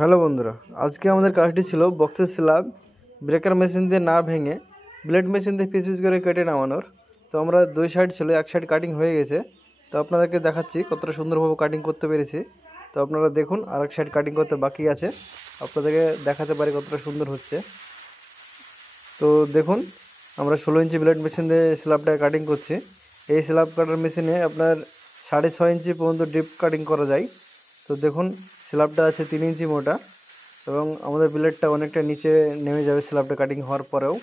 Hello বন্ধুরা, আজকে আমাদের কাজটি ছিল বক্সের স্ল্যাব ব্রেকার মেশিন দিয়ে না ভেঙে ব্লেড মেশিন দিয়ে পিস পিস করে কেটে নামানোর। তো আমরা দুই সাইড ছিল, এক সাইড কাটিং হয়ে গেছে। তো আপনাদেরকে দেখাচ্ছি কতটা সুন্দরভাবে কাটিং করতে পেরেছি। তো আপনারা দেখুন, আর এক সাইড কাটিং করতে বাকি আছে, আপনাদেরকে দেখাতে পারি কতটা সুন্দর হচ্ছে। তো দেখুন, আমরা 16 ইঞ্চি ব্লেড মেশিন দিয়ে স্ল্যাবটা কাটিং করছি। এই স্ল্যাব কাটার মেশিনে আপনার 6.5 ইঞ্চি পর্যন্ত ডিপ কাটিং করা যায়। তো দেখুন, স্ল্যাবটা আছে 3 ইঞ্চি মোটা এবং আমাদের ব্লেডটা অনেকটা নিচে নেমে যাবে স্ল্যাবটা কাটিং হওয়ার পরেও।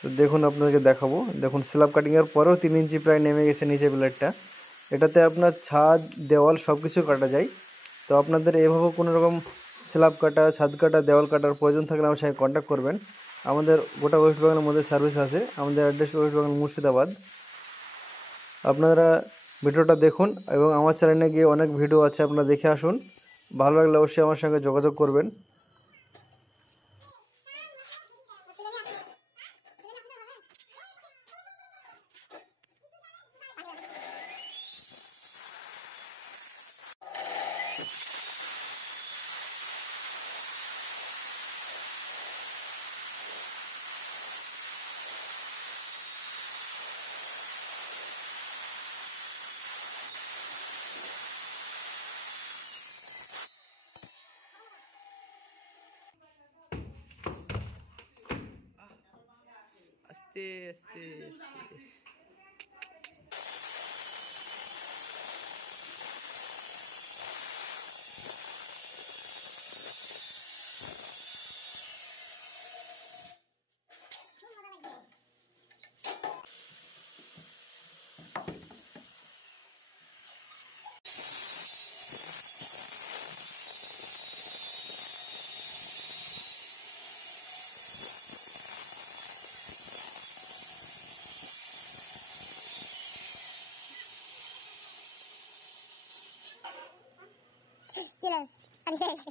তো দেখুন, আপনাদেরকে দেখাবো। দেখুন, স্ল্যাব কাটিংয়ের পরেও 3 ইঞ্চি প্রায় নেমে গেছে নিচে ব্লেডটা। এটাতে আপনার ছাদ, দেওয়াল সব কিছু কাটা যায়। তো আপনাদের এভাবে কোনো রকম স্ল্যাব কাটা, ছাদ কাটা, দেওয়াল কাটার প্রয়োজন থাকলে আমার সঙ্গে কন্ট্যাক্ট করবেন। আমাদের গোটা ওয়েস্ট বেঙ্গলের মধ্যে সার্ভিস আছে। আমাদের অ্যাড্রেস ওয়েস্ট বেঙ্গল মুর্শিদাবাদ। আপনারা ভিডিওটা দেখুন এবং আমার চ্যানেলে গিয়ে অনেক ভিডিও আছে, আপনারা দেখে আসুন। ভালো লাগলে অবশ্যই আমার সঙ্গে যোগাযোগ করবেন। আস্তে আস্তে I'm serious.